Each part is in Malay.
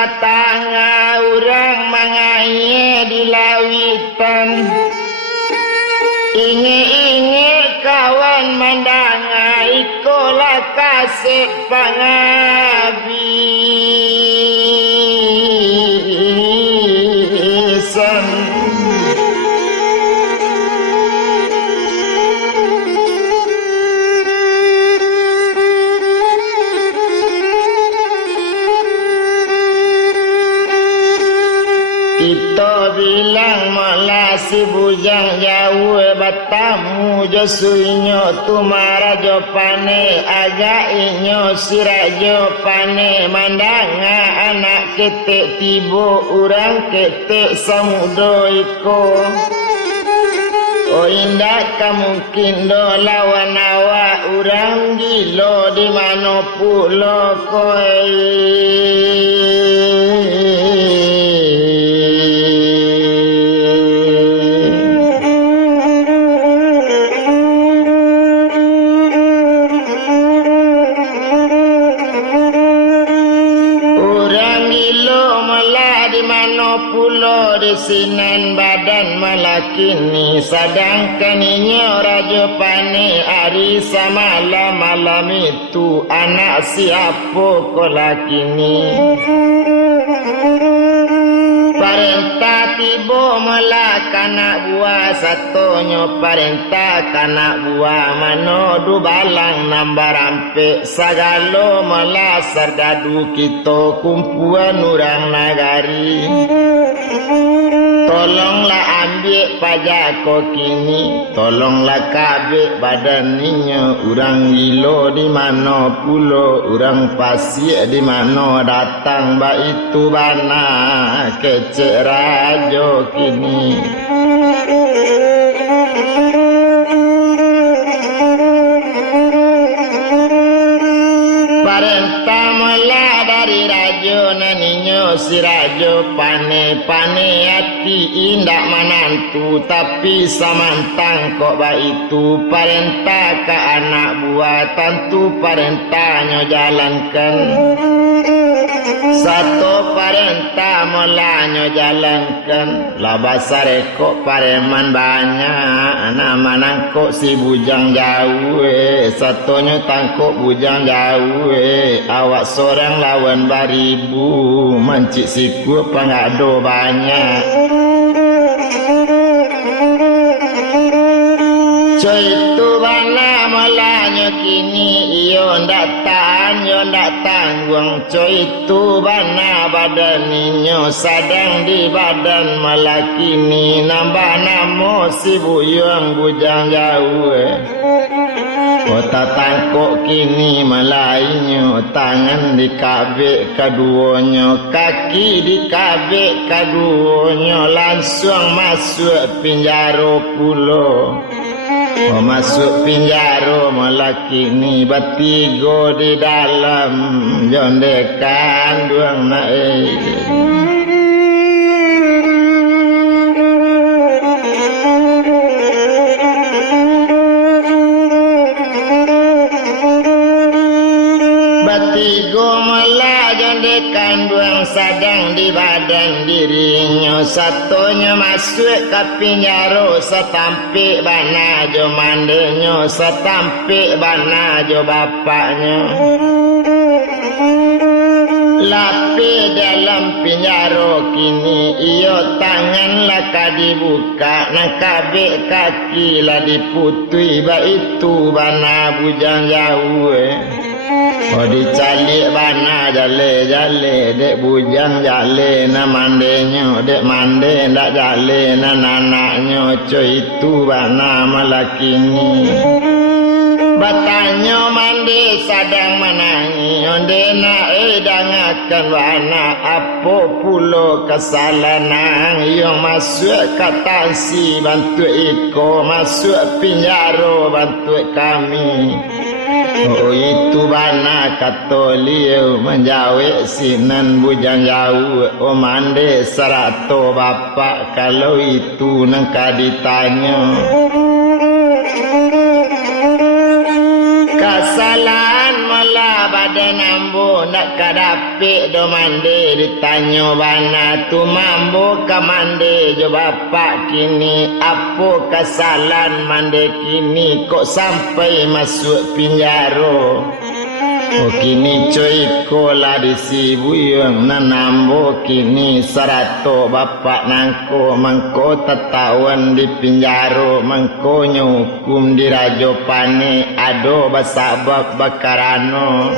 batanga urang mangaye di lawitan inge kawan mandanga ikola kasih pangabisan kita bilang malah si bujang jauh batamu josuinyo tumara jopane aga inyo sirajo pane mandanga anak ketek tibo urang ketek samudo iko oh indah kamungkin do lawan awak urang gilo di mano pulo sinan badan malakini sedangkan inyo rajo pane hari malam itu anak siapa kolakini parenta tibo malak anak buah satonyo parenta kanak buah manodu balang nambah rampe sagalo malah sardadu kita kumpuan urang nagari tolonglah ambil pajak kau kini tolonglah kabik badan ninyo urang gilo di mana pulo urang pasir di mana datang ba itu bana kecek rajo kini parenta mula dari rajo naninyo si rajo pane hati indak manantu tapi samantang kok ba itu parenta ke anak buah tentu parentanyo jalankan satu parenta mulanyo jalankan lah basare kok pareman banyak anak manangkok si bujang jauh satunya tangkok bujang jauh awak seorang lawan baribu mancik siku pangado banyak coy itu bana malanyo kini iyo ndak tanggung coy itu bana badan ninyo sadang di badan malakini nambah namo si buyang bujang jauh kota tangkok kini malainyo tangan di kabik kaduonyo kaki di kabik kaduonyo langsung masuk pinjaro pulo masuk pinjaro malakini batigo di dalam jondekan duang naik batigo malah jondekan duang sadang di badan dirinya satunya masuk ke pinjaro setampik bana jo mandenyo setampik bana jo bapaknya lapi dalam pinjaro kini iyo tangan laka dibuka nak kabik kaki lah diputui ba itu bana bujang jauh oh dicalik bana jale dek bujang jale na mandenyo dek mande ndak jale na nanaknyo coy itu bana malakini batanyo mande sadang manangi onde na dangakan bana apa pulo kesalahan yang masuk katansi bantu iko masuk pinjaro bantu kami oh itu bana katoliu menjawab sinan bujang jauh oh mande serato bapak kalau itu nengka ditanya kesalahan malah badan ambo nak kadapik do mande ditanyo bana tu mambo ka mande jo bapak kini apa kesalahan mande kini kok sampai masuk penjara. Oh kini coy kola disibuyang nanambo kini sarato bapak nangko mangko tetawan di penjaro mangko nyukum di rajo pane ado basabab bakarano.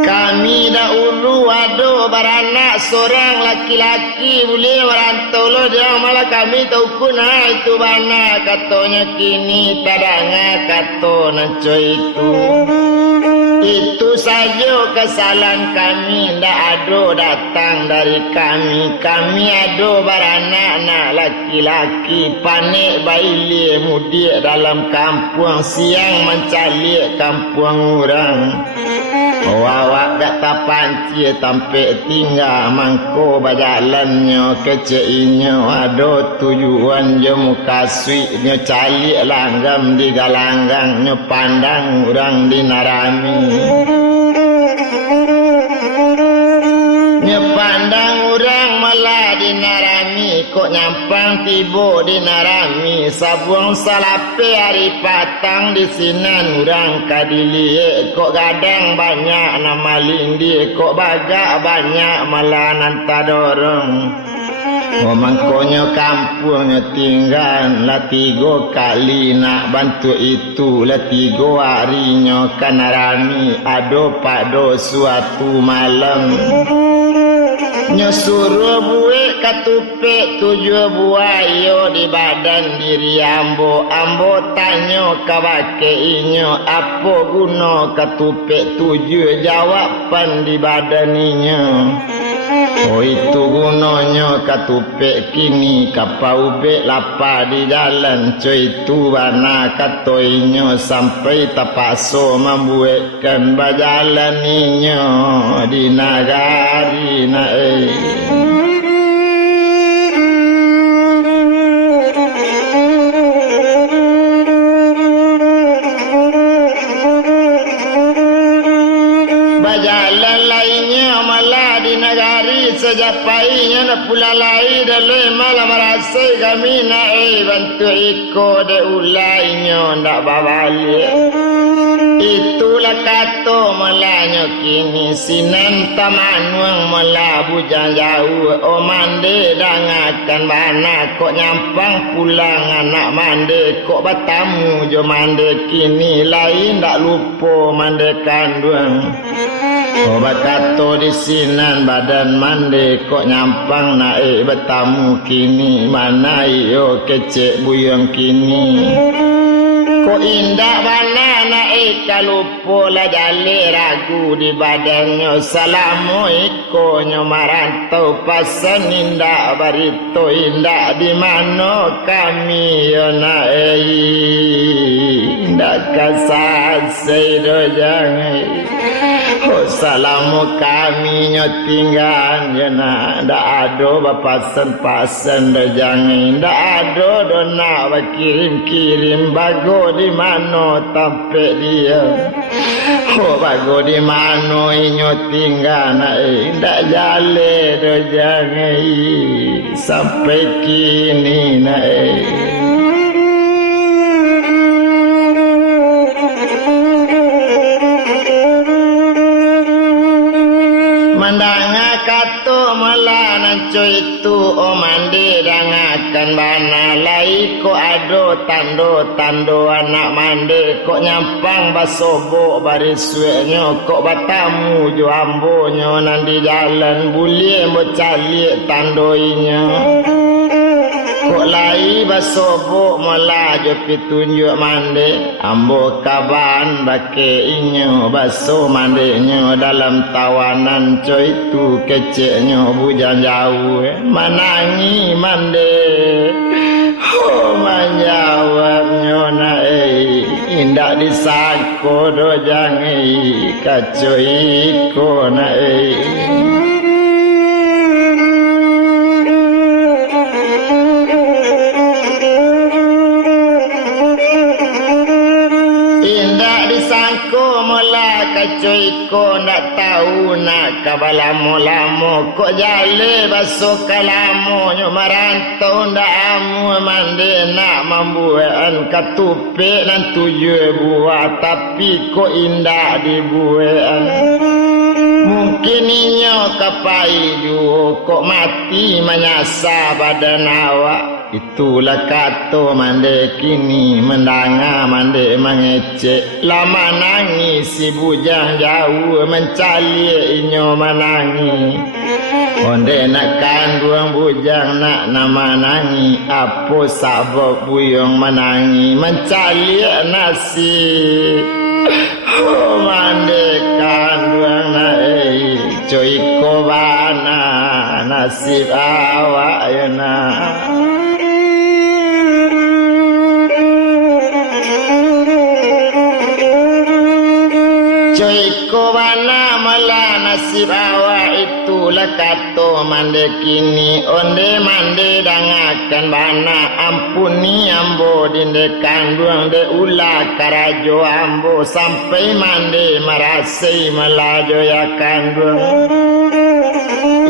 Kami dahulu ado baranak seorang laki-laki boleh merantau lo dia malah kami tahu kuna itu bana katanya kini tadanga kato nanco itu saja kesalahan kami ndak ado datang dari kami ado baranak nak laki-laki panik baili mudik dalam kampung siang mencalik kampung orang. Awak gak tapanci tampe tinggal mangko bajalannya keceinyo ado tujuan je muka suiknya calik langgam di galanggangnya pandang orang di narami nyepandang orang malah di narami kok nyampang tibo di narami sabuang salape hari patang di sinan orang kadilie kok gadang banyak nama lindi kok bagak banyak malah nanta dorong. Oh mangkonyo kampungnya tinggal lah 3 kali nak bantu itu lah 3 harinya kanarami ado pado suatu malam nyuruh buik katupik 7 buah yo di badan diri ambo tanyo kawake inyo apa guna katupik 7 jawaban di badan inyo. Oh itu gunanya katupik kini kapau bek lapa di jalan cuy itu bana katoinyo sampai tapaso membuatkan bajalan inyo di nagari nae. Bajalan lainnya malah di negari sejapainya nak pula lain dalam malah merasa kami naik bantu iko de ulainya ndak babalik. Itulah kata malahnya kini sinan tamanuang malah bujang jauh o mande dangakan bana kok nyampang pulang anak mande kok batamu jo mande kini lain ndak lupa mande kanduang. Obat kato di sinan badan mande kok nyampang naik bertamu kini mana iyo kecek buyang kini kok indah mana naik kalupo lah jale ragu di badannya salamu ikonyo marantau pasan indah barito indah di mana kami yo naik indah kasar seido jangan. Oh salamu kami nyotinggan ya nak ndak ado bapasan-pasan dah jangan ndak ado dona kirim-kirim bago di mano tampe dia. Oh bago di mano nyotinggan ndak jale do jangan sampai kini naik. Mandanga kato malah nanco itu o mandi dangakan bana lai ko ado tando anak mandi kok nyampang basobo bariswenyo kok batamu jo ambonyo nandi jalan bulie mo calik tandoinya kok lai basobo malah jo pitunjuk mandi ambo kaban bake inyo baso mandinya dalam tawanan coy itu keceknya bujang jauh manangi mande oh menjawabnya nae indak disako do jangi kaco iko nae. kacoiko ndak tahu nak kabalamo-lamo kok jale basuh kalamo nyo marantau ndak amu mande nak mambuean katupe nan tujuh buah tapi kok indah dibuean mungkin inyo kapai ju kok mati menyasa badan awak. Itulah kato mande kini mendanga mande mengecek lama nangis si bujang jauh mencali inyo menangi onde nak kandung bujang nak nama nangi apa sabab buyong menangi mencali nasi mande kandung nak coiko bana nasib awak ya nak coiko bana malah nasib awak itulah kato mande kini onde mande dangakan bana ampuni ambo dinde kandung de ulah karajo ambo sampai mande marasai melajo ya kandung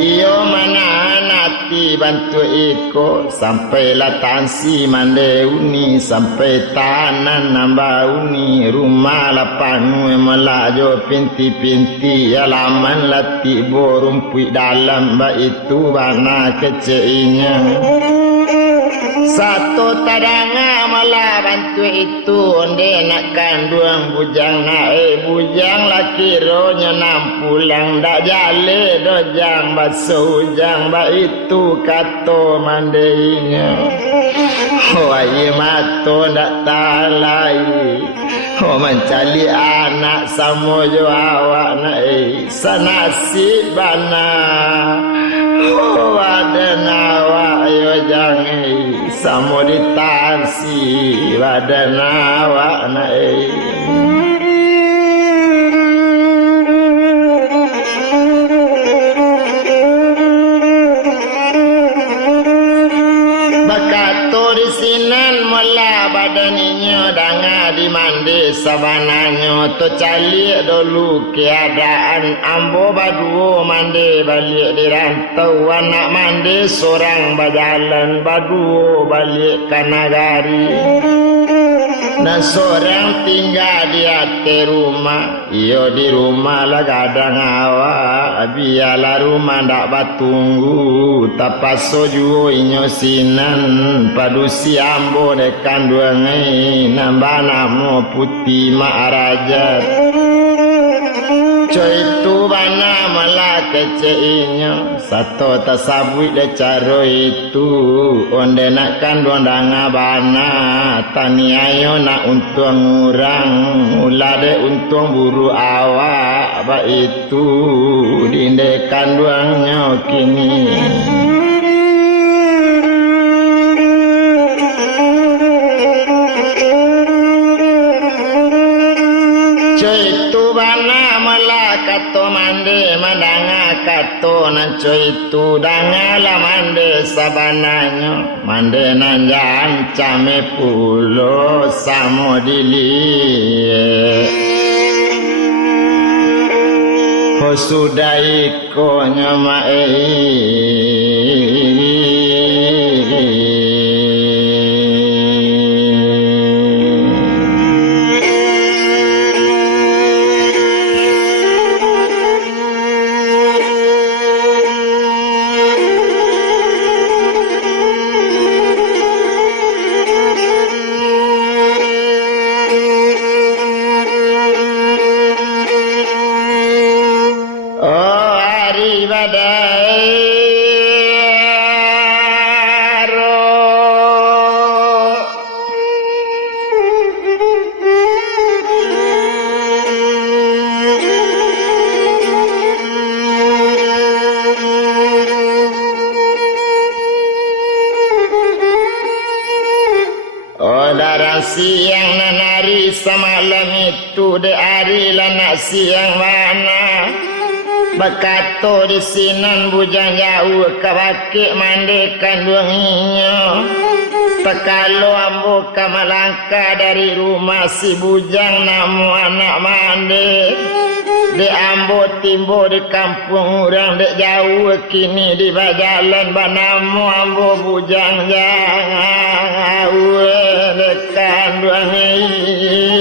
iyo mana nati bantu iko sampai latansi mande uni sampai tanan nambah uni rumah lapanu melajo pinti-pinti alaman lati borumpui dalam ba itu bana keceinya satu tadanga malah bantu itu onde nak kandung bujang naik bujang laki ronya nampulang dak jale dojang baso ujang ba itu kato mandeinya oh aye mato ndak talai oh mencari anak samojo awak nak sanasib bana oh ada nawa yo jangan samo ditansi badan awak nak bakato di sinan mula badaninya danga di mandi sabananyo to cali dulu keadaan ambo baduo mandi balik di rantau anak mandi seorang bajalan baduo balik ke nagari dan seorang tinggal di atas rumah iyo di rumah lah kadang awak biarlah rumah ndak batunggu tapaso juo inyo sinan padusi ambo dekan duangai nambah namo putih maarajat coy itu bana malah keceinyo satu tasabui de caro itu onde nak kandung danga bana tani ayo nak untung orang mula de untung buru awak ba itu dinde kandungnya kini kato mande madanga kato nanco itu dangala mande sabananyo mande nanjan came pulo samo dili ho sudah iko nyamae siang nanari semalam itu de hari lanak siang mana bakato di sinan bujang jauh kabake mande kandunginya tekalo ambo kamalangka dari rumah si bujang namu anak mande Dek ambo timbo di kampung orang dek jauh kini di bajalan banamu ambo bujang jangan dekan duangi.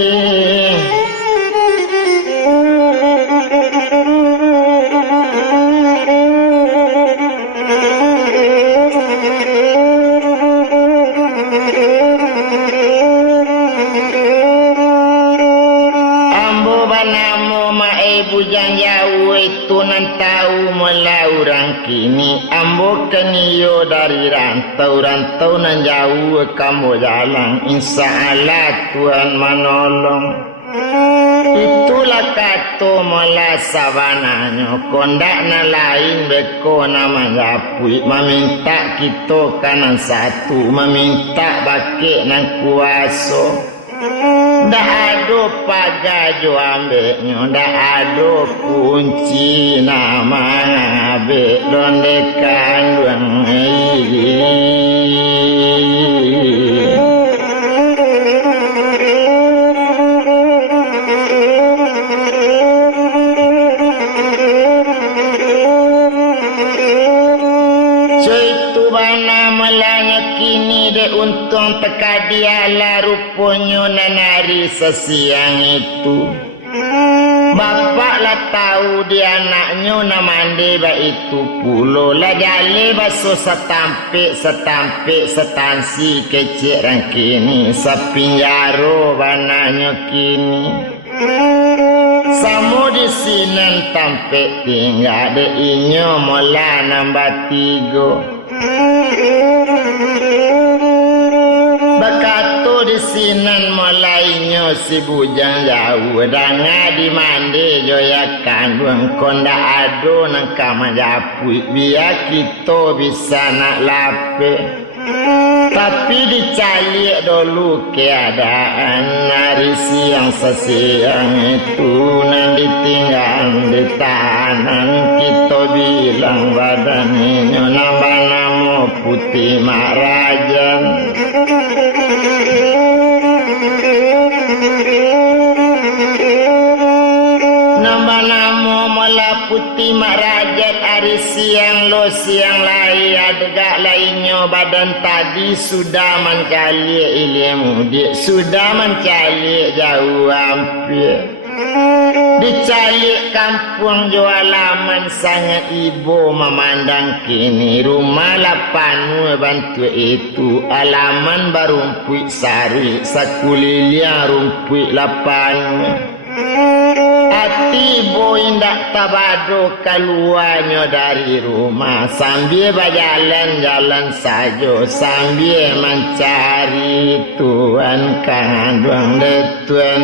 Bujang jauh itu nan tahu mula orang kini ambo keniyo dari rantau nan jauh kamu jalan insya Allah Tuhan menolong. Itulah kata mula sabananya kondak na lain beko nama japui meminta kita kanan satu meminta bakik nan kuaso. Dah ada pagajo ambeknya, dah ada kunci nama ambek dondekan duang untung teka dialah rupanya nanari sesiang itu. Bapak lah tahu dia anaknya namande ba itu pulo lah jale baso setampe setansi kecik rangkini sepinjaro bananya kini. Samo di sini tampe tinggal de inyo mola nambah 3. Bakato di sinan mulainya si bujang jauh danga di mande joyakan buang konda ado nang kama japui biar kita bisa nak lape. Tapi dicalik dulu keadaan hari siang sesiang itu nan ditinggal di tahanan kita bilang badannya nambah nama putih mak rajan. Nama mula putih mak rajat hari siang lo siang lai adegak lainnya badan tadi sudah mencari ilmu dia sudah mencari jauh hampir dicari kampung jualaman sangat ibu memandang kini rumah lapanu bantu itu alaman barumpui sari sakulilia rumpui lapanu. Hati bo indak tabado keluarnya dari rumah sambil berjalan-jalan saja sambil mencari Tuhan kandung de Tuhan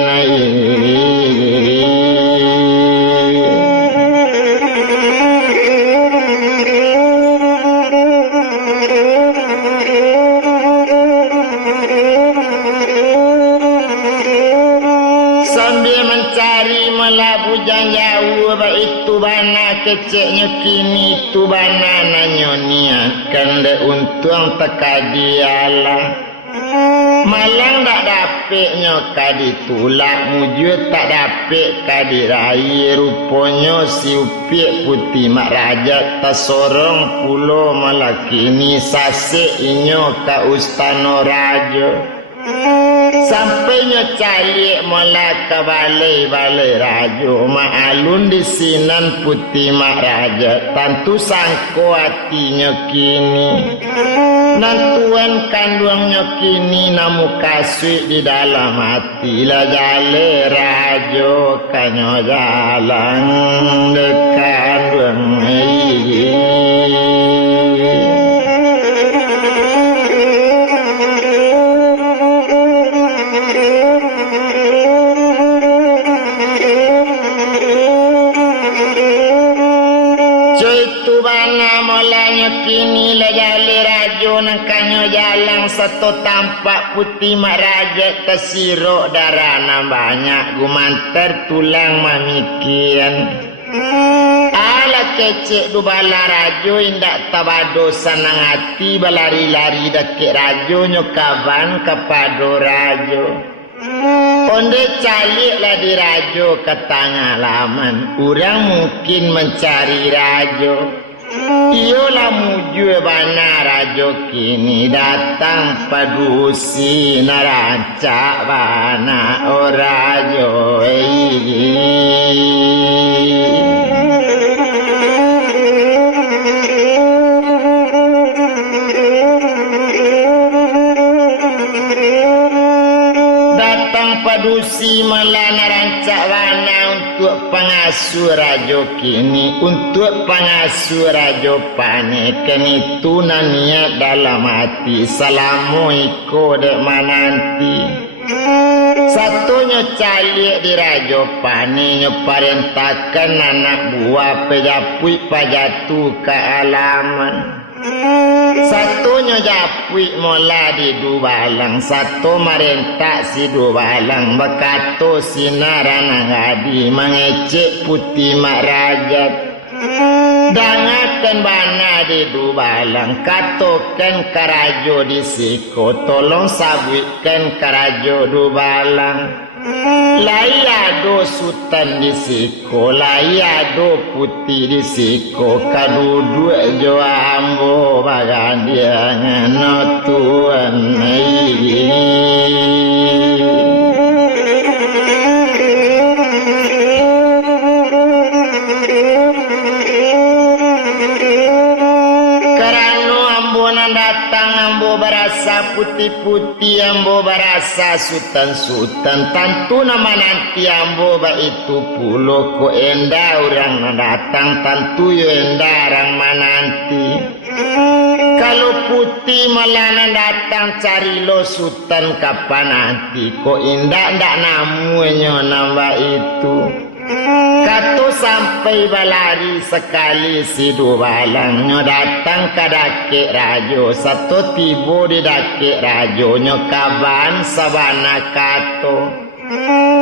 bujang jauh itu bana keceknya kini tu bana nanyonia kan de untung teka dialah malang tak dapetnya kadi tulak mujud tak dapet kadi rai rupanya si upiak putih mak rajat tak sorong pulau malah kini sasik inyo ka ustano raja. Sampainya calik mula ke balai rajo ma'alun di sinan putih mak raja tentu sangko hatinya kini nantuan kandungnya kini namu kasih di dalam hati lah jale rajo kanyo jalan dekat kandung kini lah jale rajo nangkanyo jalan satu tampak putih mak raja tersirok darah banyak gumantar tulang mamikian ala kecek du bala rajo indak tabado sanang hati balari-lari dakik rajo nyokavan kepada rajo Onde caliklah di rajo ke tengah laman, orang mungkin mencari rajo. Iyalah muju bana rajo kini datang padusi narancak bana o rajo. Padusi melana rancak wana untuk pengasuh rajo kini, untuk pengasuh rajo panekan itu niat dalam hati salamu iko dek mananti. Satunya calik di rajo pane parentakan anak buah pejapui pajatu ke alaman. Satunya japui mola di Dubalang, satu marentak si Dubalang, bekato sinaran ngadi mengecek putih mak rajat. Dangakan bana di Dubalang, katokan karajo di siko, tolong sabitkan karajo Dubalang. Layado sultan di siko, layado putih di siko, kadudu jo ambo bagan dia ngano tuan berasa putih-putih ambo berasa sultan-sultan tentu nama nanti ambo ba itu pulo ko enda orang datang tentu yo enda orang mananti. Kalau putih malah datang cari lo sultan kapan nanti ko indah ndak namunya nambah itu. Kato sampai balari sekali si Dubalangnya datang ke dake rajo, satu tibo di dake rajo nyokaban sabana kato.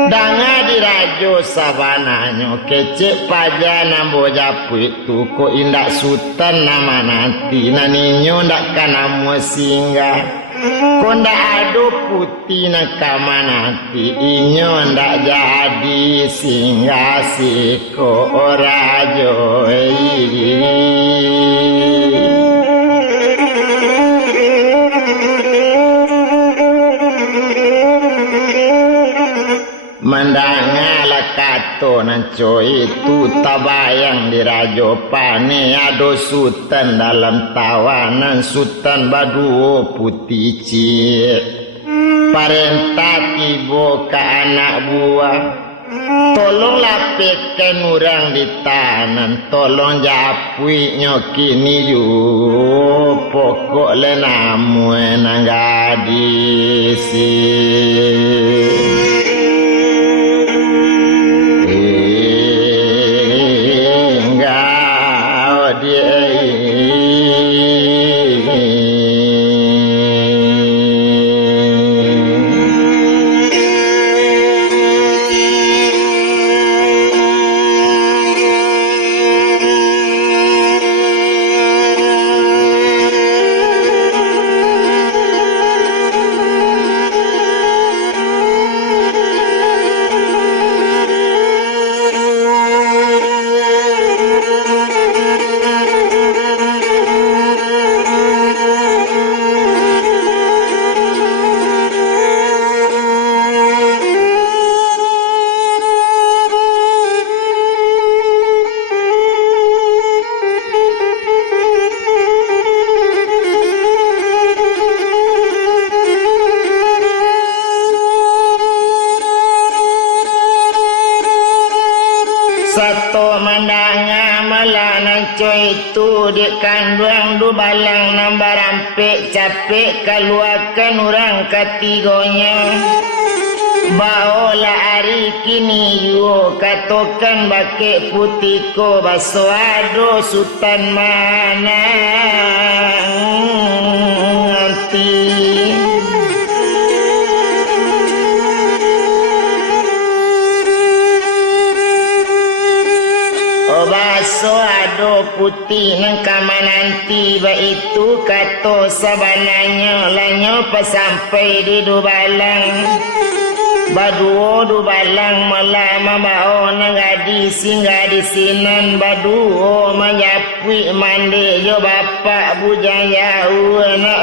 Danga di rajo sabananya kecek paja nambo japu itu ko indak sultan nama nanti naninyo ndak kanamu singgah. Konda ado putih nakama nanti inyo ndak jadi singgah siko orajo. Mandangalah kato nanco itu tabayang di rajo pane ado sultan dalam tawanan sultan baduo putih cik parenta tibo ke anak buah tolong lapekan orang di tanan tolong japui nyokini ju pokok lenamu enang gadisi. Satu mandanga malana coy itu di kandang Dubalang nambah rampik capek keluarkan orang ketigonya. Baola hari kini yo katokan bake putiko baso ado sultan mana nanti. Baso ado putih nengkama nanti ba itu kato sabananya lanyo pas sampai di Dubalang Baduo du balang malama bao nangadi singgah di sinan baduo menyapui mande jo bapak bujang yau na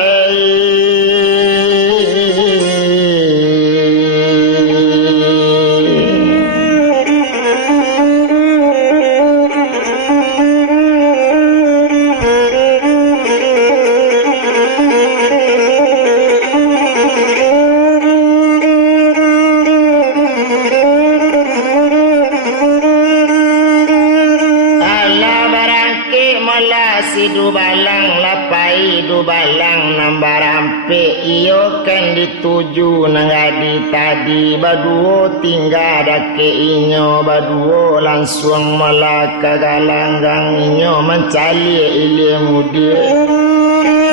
du balang lapai du balang nambarampe iyo kan dituju nangadi tadi baduo tinggal dake inyo baduo langsung melaka galanggang inyo mencari ilmu dia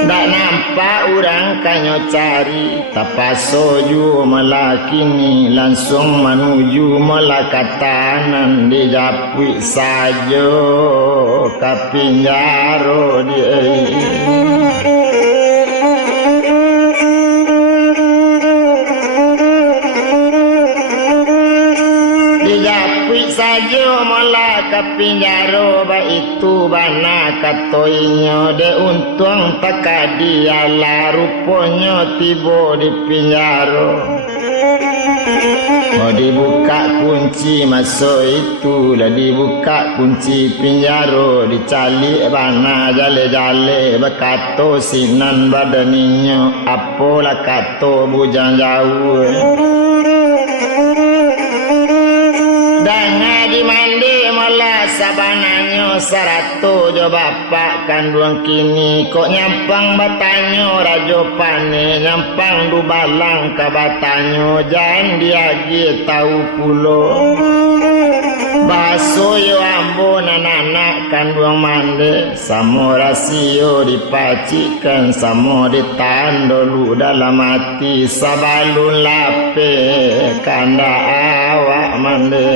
tak nampak orang kanyo cari tapaso ju melakini langsung menuju melakatanan dijapui sajo kapinjaro dia dijapui sajo kapinjaro ba itu bana katoinyo de untung takadi ala ruponyo tibo di pinjaro mau dibuka kunci masuk itu lah dibuka kunci pinjaro dicali bana jale-jale bakato sinan badaninyo apola kato bujang jauh danga di mandi malah sabananyo sarato jo bapak kanduang kini kok nyampang batanyo rajo pane nyampang du balang ka batanyo jan diagi tahu pulo baso yo ambo nananak kanduang mande samo rasio dipacikan samo ditandolu dalam hati sabalun lape kanda awak mande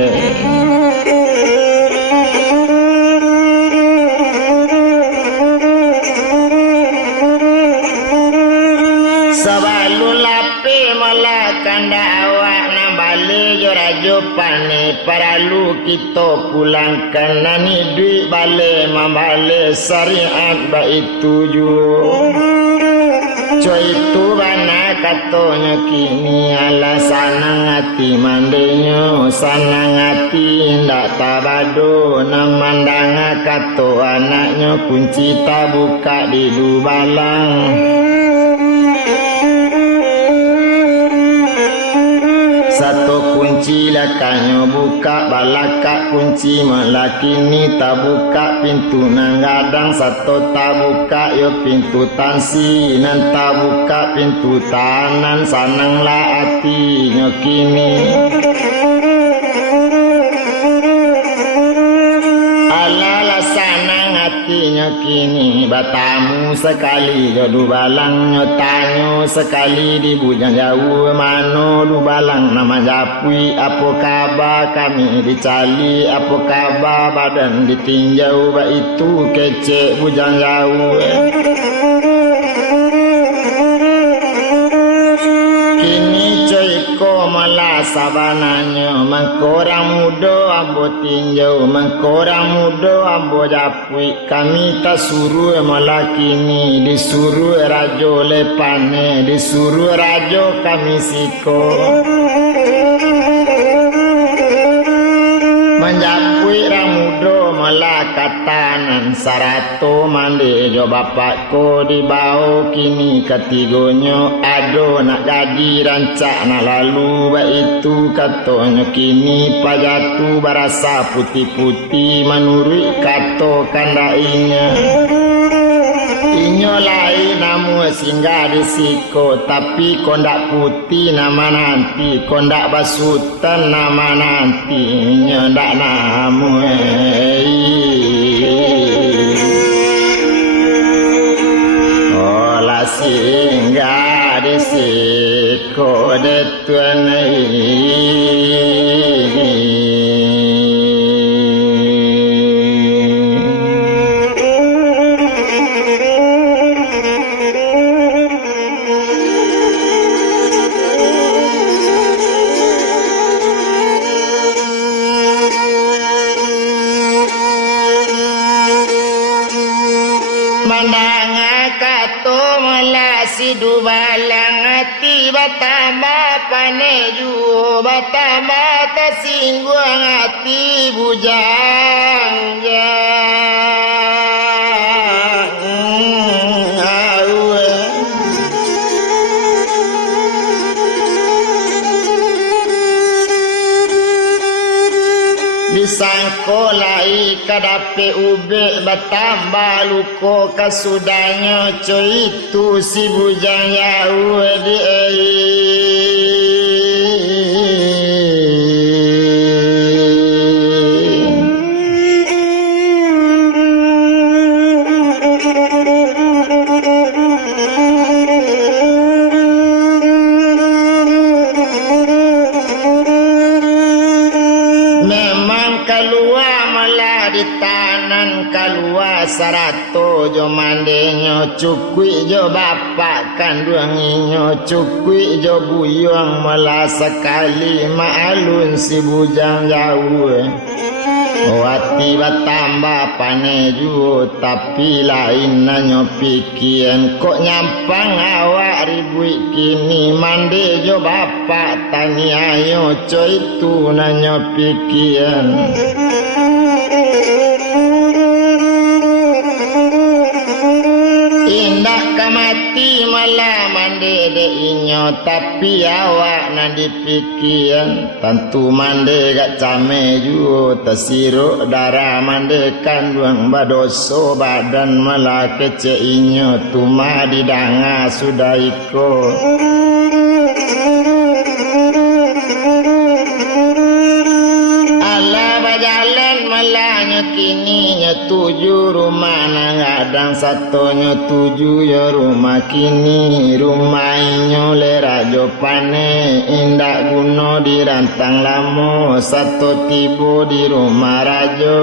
sabalun lape malah kanda awak nambale jo rajo pane paralu kita pulangkan nani duit bale mambale syariat ba itu ju coy itu bana katonyo kini ala sanang hati mandenyo sanang hati ndak tabado namandanga kato anaknya kunci tabuka di dubalang satu kunci lakanyo buka balaka kunci melakini tabuka pintu nanggadang satu tabuka yo pintu tansi nan tabuka pintu tanan sanang la ati nyokini ala sanang hati nyokini batamu sekali jodu balang nyotanyo sekali di bujang jauh mano du balang nama japui apa kabar kami dicali apa kabar badan ditinjau ba itu kecek bujang jauh kini coy ko malah sabananyo mangkorang mudo ambo tinjau mangkorang mudo ambo japui kami tak suruh malah kini disuruh rajo lepane disuruh rajo kami siko menjapui ramudo malah katanan sarato mande jo bapakku di bau kini ketigonyo ado nak jadi rancak na lalu ba itu katonyo kini pajatu barasa putih-putih menurut kato kandainya inyo lain namu singgah di siko tapi kondak putih nama nanti kondak basutan nama nanti inyo ndak namu olah singgah di siko de tuan sidu balang hati batama paneju batama tersinggung hati bujang disangko lai kadape ube batamba luko kasudanya coy itu si bujang Yahudi sarato jo mandenyo cukui jo bapak kandunginyo cukui jo buyong malah sekali maalun si bujang jauh wati batamba paneju tapi lain nanyo pikian kok nyampang awak ribui kini mande jo bapak tani ayo coy itu nanyo pikian mati malah mande de inyo tapi awak nan dipikian tentu mande gak came ju tersiruk darah mande kandung badoso badan malah kece inyo tuma didanga sudah iko kini tujuh rumah nangadang satunya tujuh ya rumah kini rumahnya lerajo pane indak guno dirantang lamo satu tibo di rumah rajo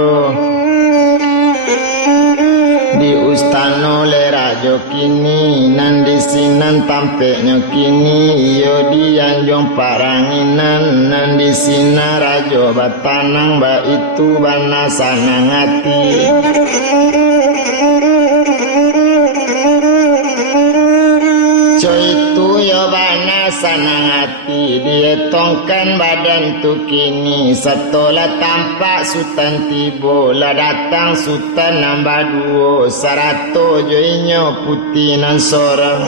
di ustano lerajo kini nan di sinan tampeknya kini iyo di anjong paranginan nan di sina rajo batanang ba itu bana sanang hati coy itu yo bana sanang hati dia tongkan badan tu kini setelah tampak sultan tibo lah datang sultan nambah dua sarato joinyo putih nan sorang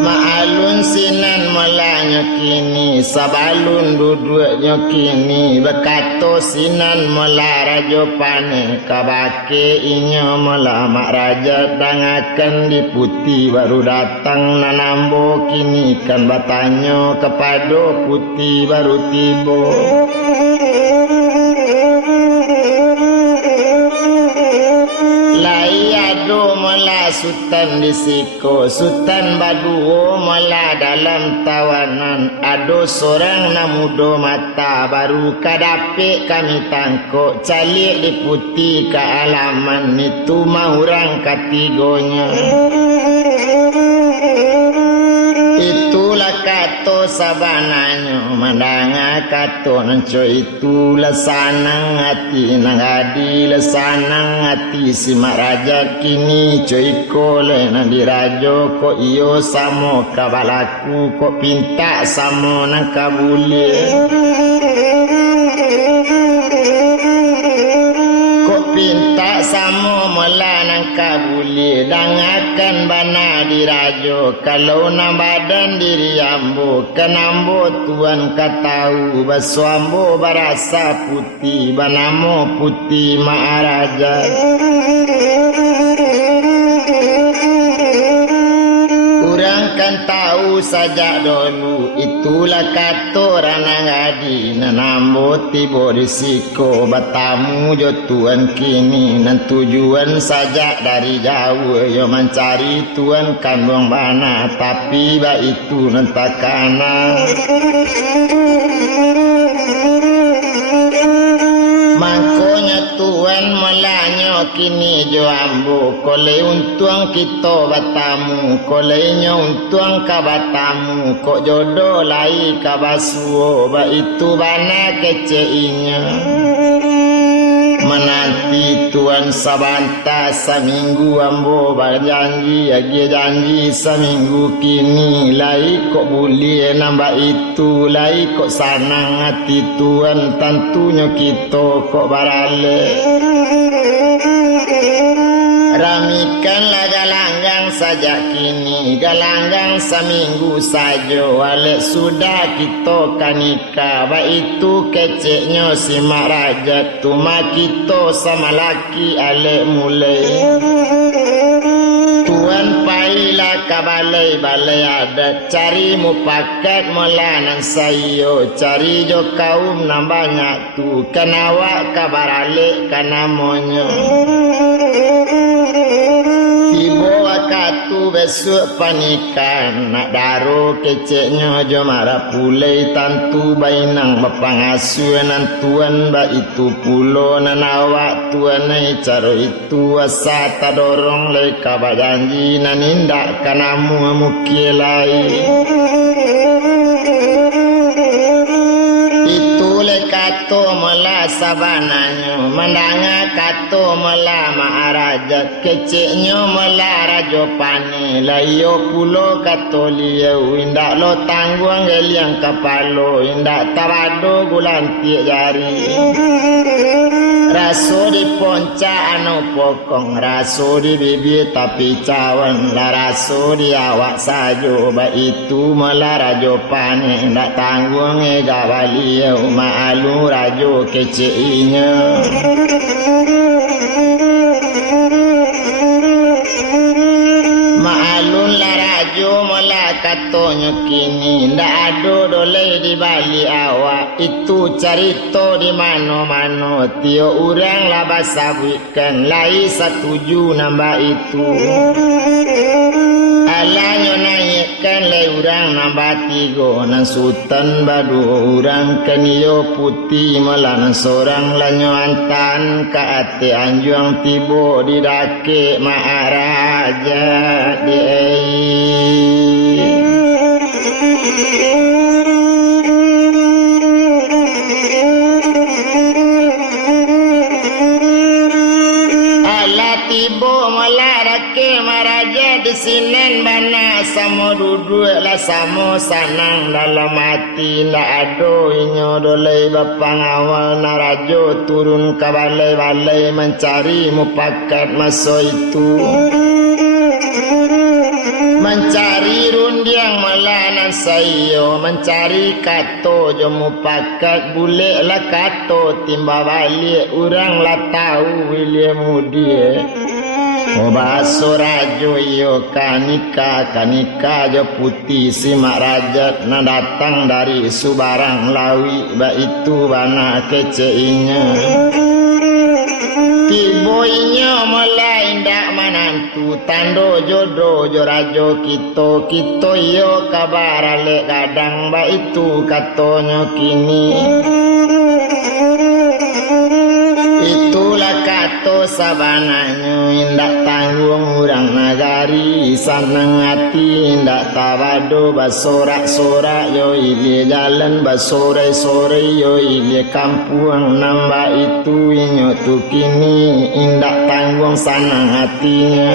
maalun sinan malanya kini sabalun duduknya kini bekato sinan melarajo pane kabake inyo melamak raja dangakan di putih baru datang nanambo kini kan batanyo kepada putih baru tibo layado mala sultan disiko sultan baduo mala dalam tawanan ado sorang namudo mata baru kadape kami tangkok calik di putih ke alaman itu mahurang katigonya itulah kato sabananyo mandanga kato nanco itu lesanang hati nangadi lesanang hati si mak raja kini coy kole nang dirajo kok iyo samo kabalaku kok pinta samo nang kabule kok pinta samo melanang kabuli dangakan bana dirajo kalau na badan diri ambo kenambo tuan katau basuambo barasa putih banamo putih maharaja urang kan tahu saja dulu itulah kato ranang adi nanambo tibo risiko batamu jo tuan kini nan tujuan saja dari jauh yo mencari tuan kandung bana tapi ba itu nan takana mangkonya tuan melanyo kini jo ambo kole untuang kita batamu kole nyo untuang kabatamu kok jodoh lai kabasuo ba itu bana keceinya menanti tuan sabanta seminggu ambo berjanji agi janji seminggu kini lai kok boleh nambah itu lai kok sanang hati tuan tentunya kita kok barale ramikanlah galanggang saja kini galanggang seminggu saja wale sudah kita kanika ba itu keceknya si mak raja tuma kita sama laki ale mulai tuan pailah ke balai-balai adat cari mupakat molanan sayo cari jo kaum na banyak tu kenawak kabar alik kanamonyo tibo wakatu besok panikan nak daro keceknya jo marah pulai tantu bainang mapangasuh nan tuan ba itu pulo nan awak tuan caro itu asa tadorong lai kabar janji nan indak kanamu mukilai itu le kato mela sabananyo mandanga kato mela maaraja keceknya mela rajo pane layo pulo kato liau indak lo tangguang geliang kapalo indak tawado gulanti jari raso di ponca anu pokong raso di bibir tapi cawan la raso di awak sajo ba itu mela rajo pane ndak tanggung gawaliau maalu rajo keceinya maalun la rajo mela katonyo kini ndak ado dole di bali awak itu carito di mano-mano tio urang lah basabuikan lai setuju nambah itu alanyo naikkan lai urang nambah tigo nan sultan badu urang keniyo putih melanan sorang lanyo antan ke ate anjuang tibo didake maaraja di sinen bana samo duduk lah samo sanang dalam hati ndak ado inyo dolai bapang awal narajo turun ke balai-balai mencari mupakat maso itu mencari rundiang melanan sayo mencari kato jo mupakat bule lah kato timba balik urang lah tahu wilia mudie Obaso rajo iyo kanika jo putih simak rajat na datang dari subarang lawi ba itu bana keceinya tiboinya mulai ndak manantu tando jodoh jo rajo kito iyo kabar ale kadang ba itu katonyo kini itulah kato sabananyo indak tanggung urang nagari sanang hati indak tawado basorak-sorak yo ilie jalan basore-sore yo ilie kampung nambah itu inyo tu kini indak tanggung sanang hatinya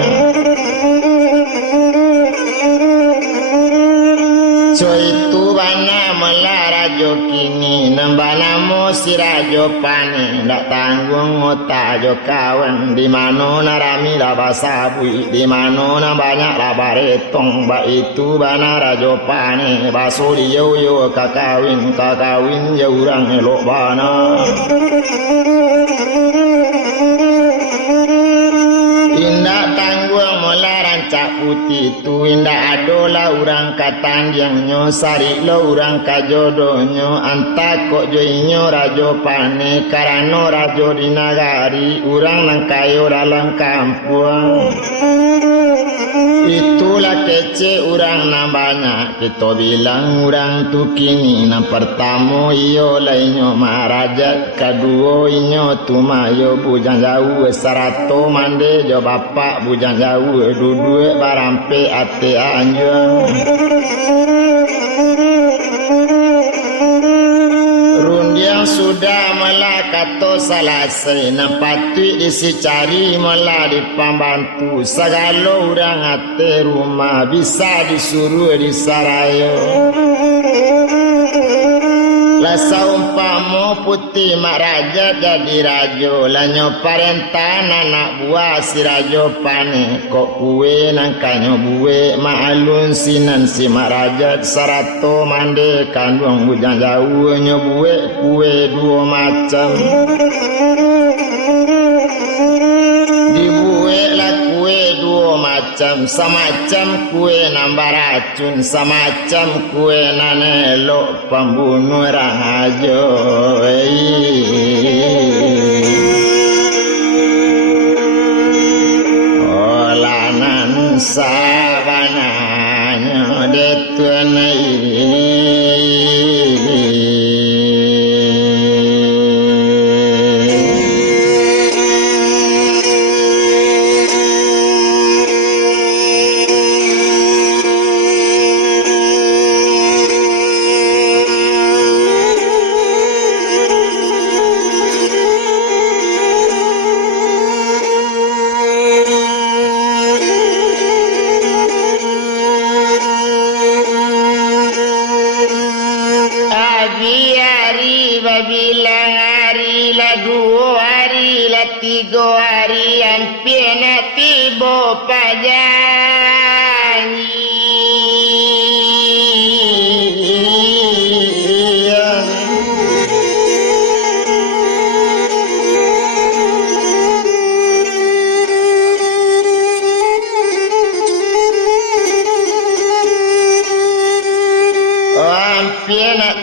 so itu bana melarajo kini nambah namo si rajo pane ndak tanggung otak jo kawan di mano narami laba sabui di mano na banyak laba retong ba itu bana rajo pane baso yo kakawin yo urang elok bana indak tanggung melaran cak putih tu indak adola urang katan yang nyo sari lo urang kajodonyo anta kok joinyo rajo pane karano rajo di nagari urang nang kayo dalam kampung itulah kece urang na banyak kita bilang urang tu kini na pertamo iyo lainyo marajat kedua inyo tu mayo bujang jauh sarato mande jo bapak bujang jauh duduk barampe ate anjung rundiang sudah mula kata salasai napatui disicari mula dipambantu segala orang ate rumah bisa disuruh disarayo lasa umpamu putih mak raja jadi rajo lanyo parentah anak buah si rajo pane kok kue nangkanyo buwe maalun sinan si mak raja sarato mande kandung bujang jauh nyo buwe kue dua macam dibuwe lah kue dua macam semacam kue nambah racun semacam kue nanelok pembunuh orang ajo olanan sabananya detuanai bilang hari lah 2 hari lah 3 hari hampir nak tiba pajanji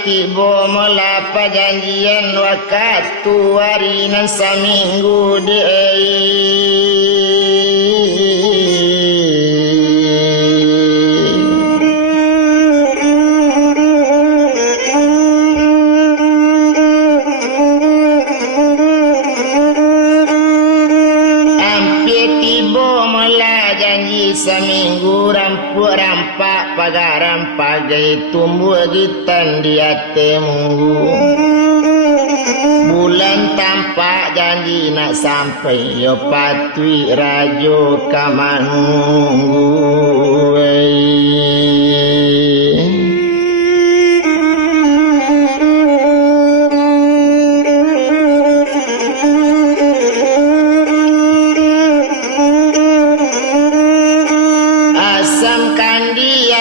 tiba mula perjanjian waktu hari nan seminggu hampir tiba mula janji seminggu rampak pagaran pagai tumbuh gitan di hati munggu bulan tampak janji nak sampai yo patui rajo kamanunggu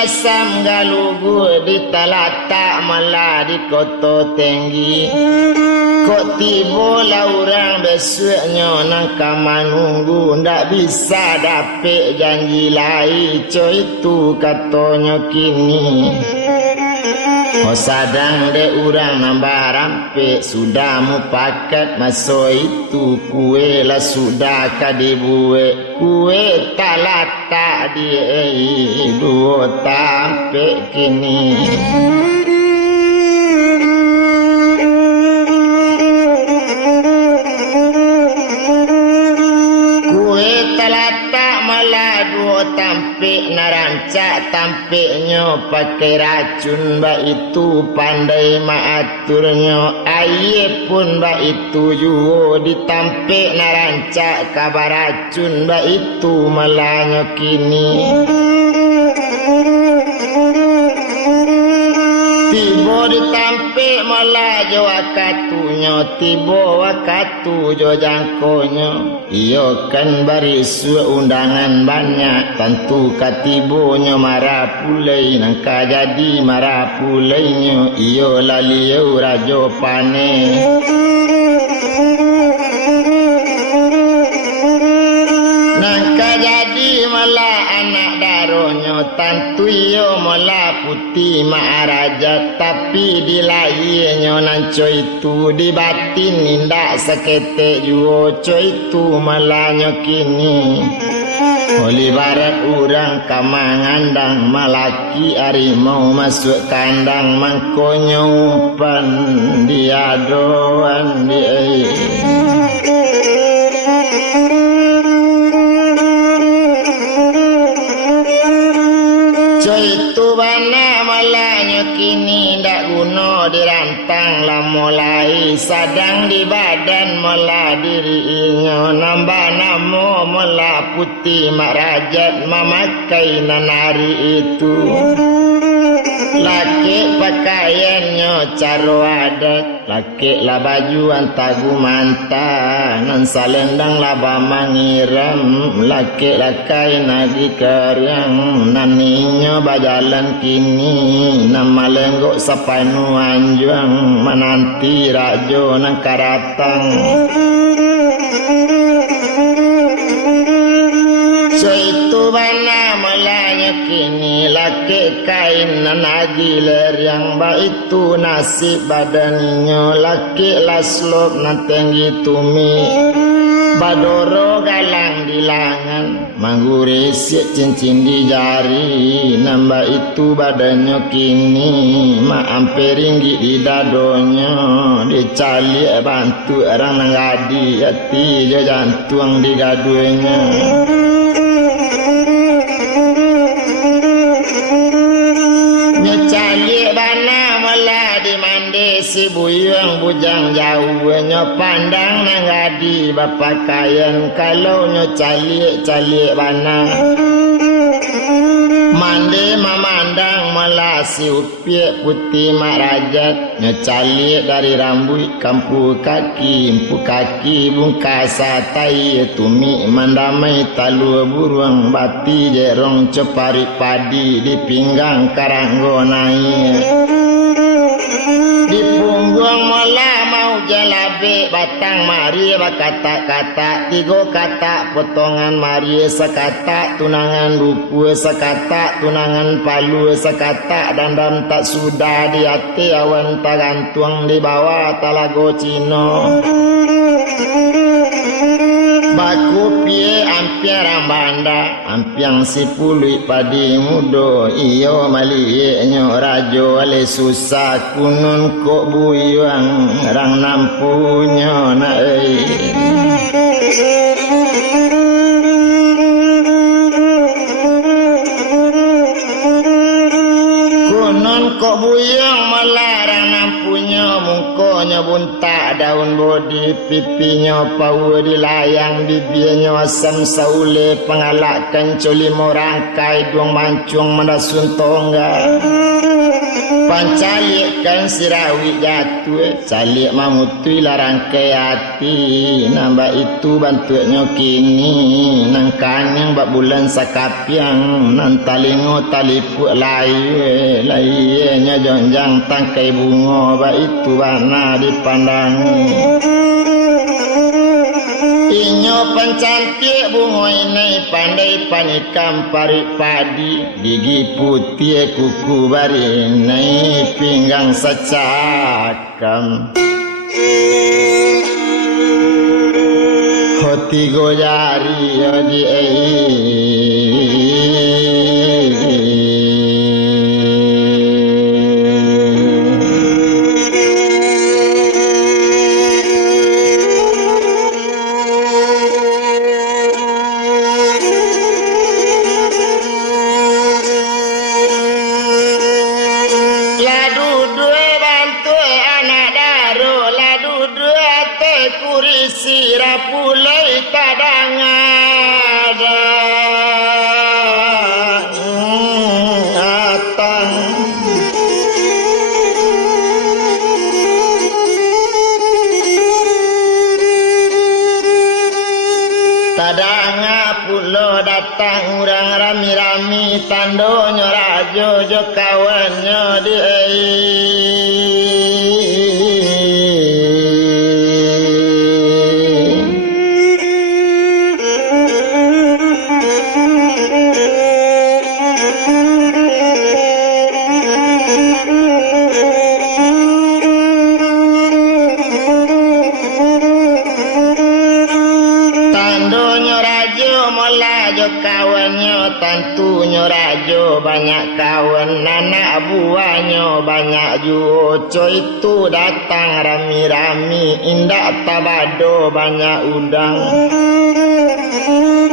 asam galugu di talatak malah di kota tinggi kok tiba lah orang besoknya nang kamanunggu ndak bisa dapet janji lain coy itu katanya kini oh sadang de orang nambah rampik sudah mupakat masa itu kue lah sudah kadibuwe kue talatak di 2 tampik kini kue talatak malah 2 tampik narancak tampiknya pakai racun mbak itu pandai maaturnya aye pun mbak itu juga ditampik narancak kabar racun mbak itu malahnya kini tiba ditampik malah jo wakatunya tiba wakatu jo jangkonya iyo kan barisu undangan banyak tentu katibonya marah pulai nangka jadi marah pulainya iyo laliau rajo pane nangka jadi malah anak daronya tentu iyo malah putih maharaja tapi di lahirnya nanco itu di batin indak seketek juoco itu malahnya kini oleh barat orang kamangandang malaki harimau masuk kandang mangkonya umpan dia doan dia itu bana malanya kini ndak guna dirantang lah mulai sadang di badan mula dirinya nambah namo mula putih marajat memakai nanari itu laki pakaiannya caro adat laki lah baju antagu mantah nan salendang laba mangiram laki lakai nagi karyang naninyo bajalan kini nama lenggok sapanu anjuang menanti rajo nang karatang so itu bana mulanya kini laki kain nagiler yang baik itu nasib badannya laki laslop natenggi tumi badoro galang di langan mangguri siak cincin di jari nambah itu badannya kini ampe ringgit di dadonya dicali bantu orang nanggadi hati dia jantung di gaduhnya nyecali bana mula di mandi si buyung bujang jauh pandang nanggadi bapak kayan kalau nyecali bana mandi memandang mula si upiak putih marajat nyecali dari rambut kampu kaki bungkasa tai tumi mandamai talu burung bati jerong cepari padi di pinggang karanggo naik di punggung mula mau jalabe batang mari kata-kata tiga kata potongan mari sekata tunangan rupu sekata tunangan palu sekata dandam tak sudah di hati awan tak gantung di bawah talago Cino baku pie ampiang banda ampiang si pului padi mudo iyo mali nyo rajo ale susah kunun kok buyuang rang nampunya na kunun kok buyuang melarang nampunya mungkonya bunta daun bodi pipinya pau dilayang bibirnya asam saule pengalakkan coli morangkai duang mancung mendasun tongga pancalikan sirawi jatuh calik mamutui larang ke hati nambah itu bantunya kini nangkan yang bak bulan sakapiang nan talingo talipuk layu layenya jonjang tangkai bunga bak itu warna dipandangi inyo pencantik bunga ini pandai panikam parik padi gigi putih kuku bari ini pinggang secakam hoti gojari yodi pulai kadang ada atang tadanga pulo datang urang rami-rami tandonyo rajo jo kawannya di tantunya rajo banyak kawan anak buahnya banyak juoco itu datang rami-rami indah tabado banyak udang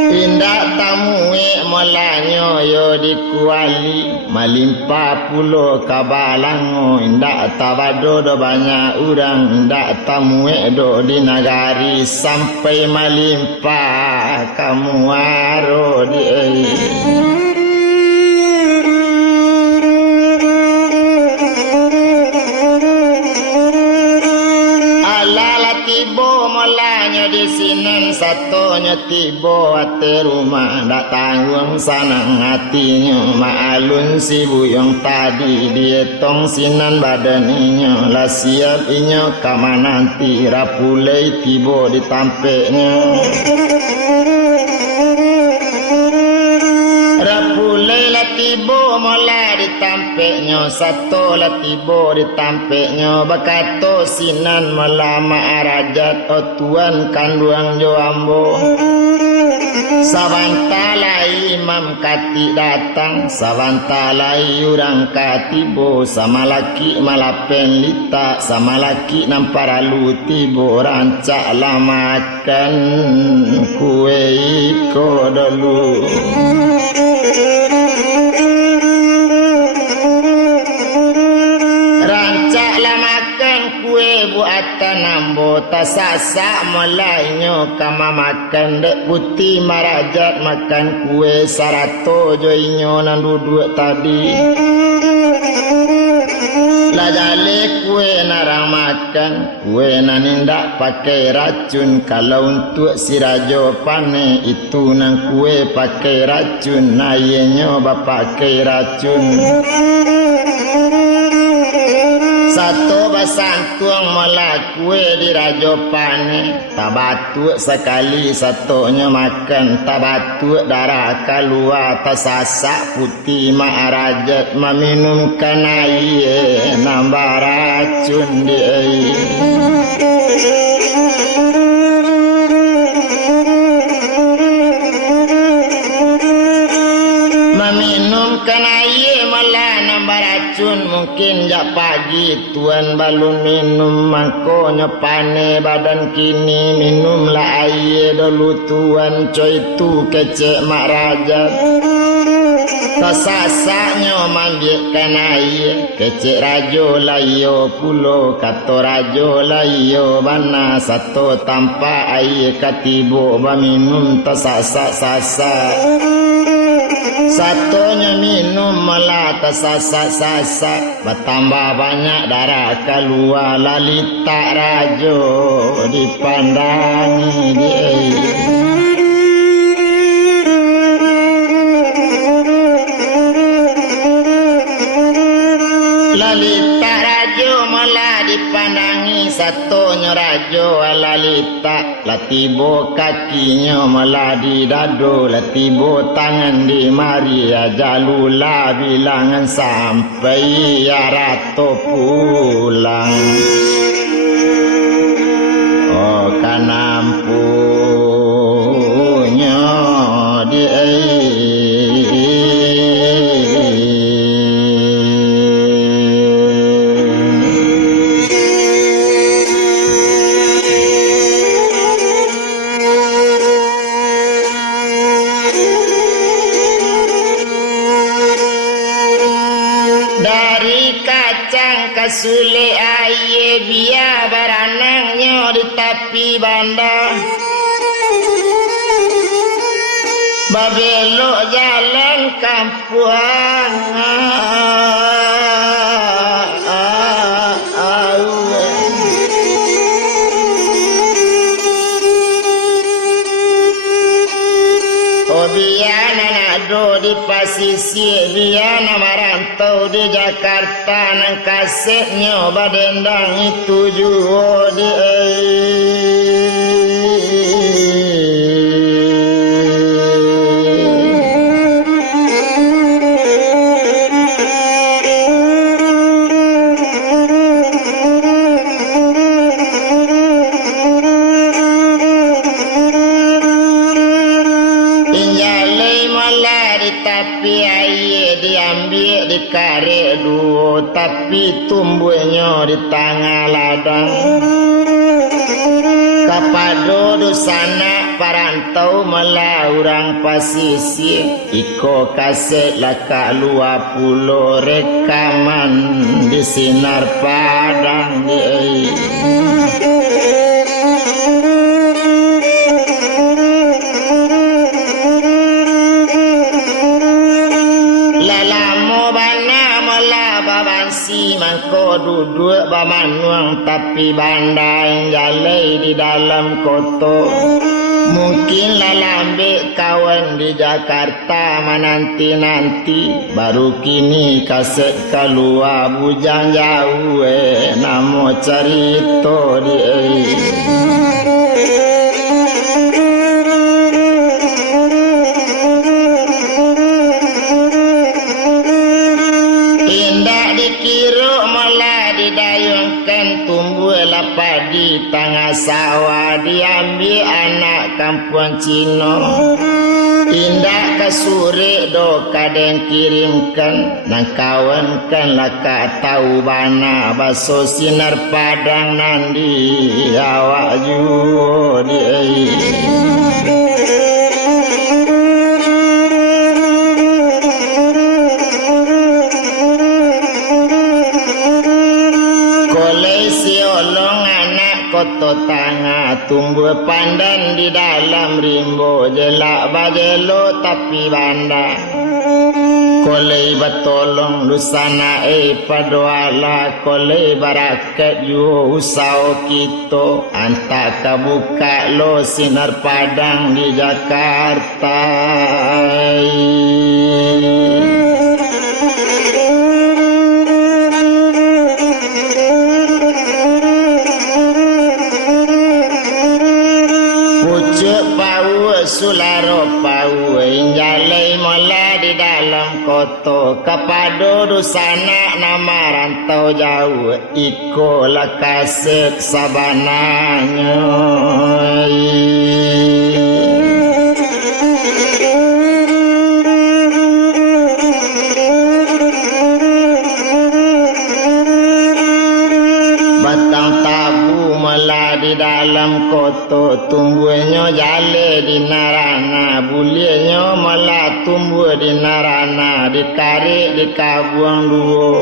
Indak tamue molanyo yo dikuali malimpa pulo kabalango indak tabado do banyak urang indak tamue do di nagari sampai malimpa kamu aro di di sinan satonya tibo ate rumah dak tanggung sanang hatinya maalun si buyong tadi dietong sinan badannya lah siap inyo kama nanti rapulai tibo ditampeknya rapulai lah tibo mola ditampeknya satu lah tibo ditampeknya bakato sinan melama arajat o tuan kanduang joambo sabantalai imam kati datang sabantalai urang katibo sama laki malapen lita sama laki namparalu tibo rancak lah makan kue iko dulu buatan ambo tasasa melainyo kama makan dek putih marajat makan kue sarato joinyo nan duduk tadi lajale kue narang makan kue nanindak pakai racun kalau untuk si rajo pane itu nang kue pakai racun nayenyo bapak pakai racun satu basantuang malah kue di rajo pane tabatuk sekali satunya makan tabatuk darah keluar tasasak putih maarajat meminumkan air nambah racun di air meminumkan air malah nambah racun mungkin jak pagi tuan balun minum mangkonya pane badan kini minumlah air dulu tuan coy tu kecek mak rajat tasasaknya mambikan air kecek rajo layo pulo kato rajo layo bana satu tanpa air katibo baminum tasasak-sasak satunya minum malah tersasak-sasak bertambah banyak darah keluar lalita rajo dipandangi dia lalita rajo malah dipandangi satunya rajo lalita latibo kakinya malah di dado latibo tangan di mari jalula bilangan sampai ya rato pulang oh kanampunya di sule aye biar beranangnya di tepi bandar babelok jalan kampuang di pasisir dia nama rantau di Jakarta nang kasetnya badendang itu juga di karek duo tapi tumbuhnya di tengah ladang Kapado dosana parantau mela urang pasisir iko kaset laka luar pulau rekaman di sinar padang di mangko duduk bamanuang tapi bandai jalai di dalam kota. Mungkin lambe kawan di Jakarta menanti-nanti baru kini kaset keluar bujang jauh namo cerita di di tengah sawah diambil anak kampung Cina. Indah kasure do kadang kirimkan nang kawan kan laka tahu bana baso sinar padang nandi awak juo di koto tangah tumbuh pandan di dalam rimbo jelak bajelo tapi banda kolei batolong lusana padoala kolei barakat yu usau kito antak kabuka lo sinar padang di Jakarta. Sularo pau injalai mola di dalam kota kapado dosana nama rantau jauh iko lakaset sabananya. Batang tabu mela di dalam koto tumbuhnya jale di narana bulinya mela tumbuh di narana ditarik di kabuang duo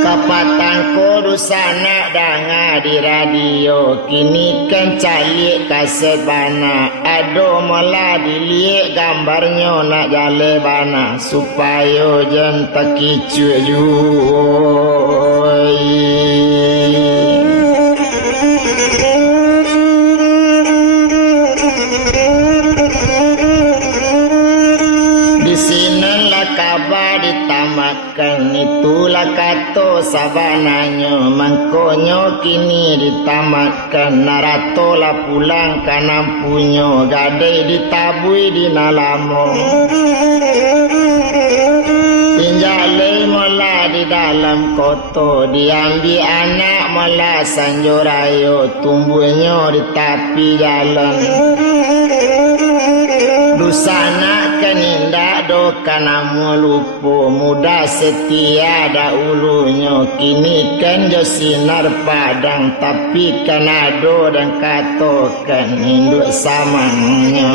kapatan kodusana danga di radio kini kan calik kaset bana ado mela dilihat gambarnya nak jale bana supaya jan takicu di sinilah kabar ditamakan itulah kato sabananya mangkonyo kini ditamatkan naratola pulang kanampunyo gadai ditabui di nalamo tinjalai mola di dalam koto diambil anak mola sanjorayo tumbuhnya di tepi jalan dusana kenindak do kanamu lupo muda setia dahulunya kini kan jo sinar padang tapi kanado dan katokan induk samangnya.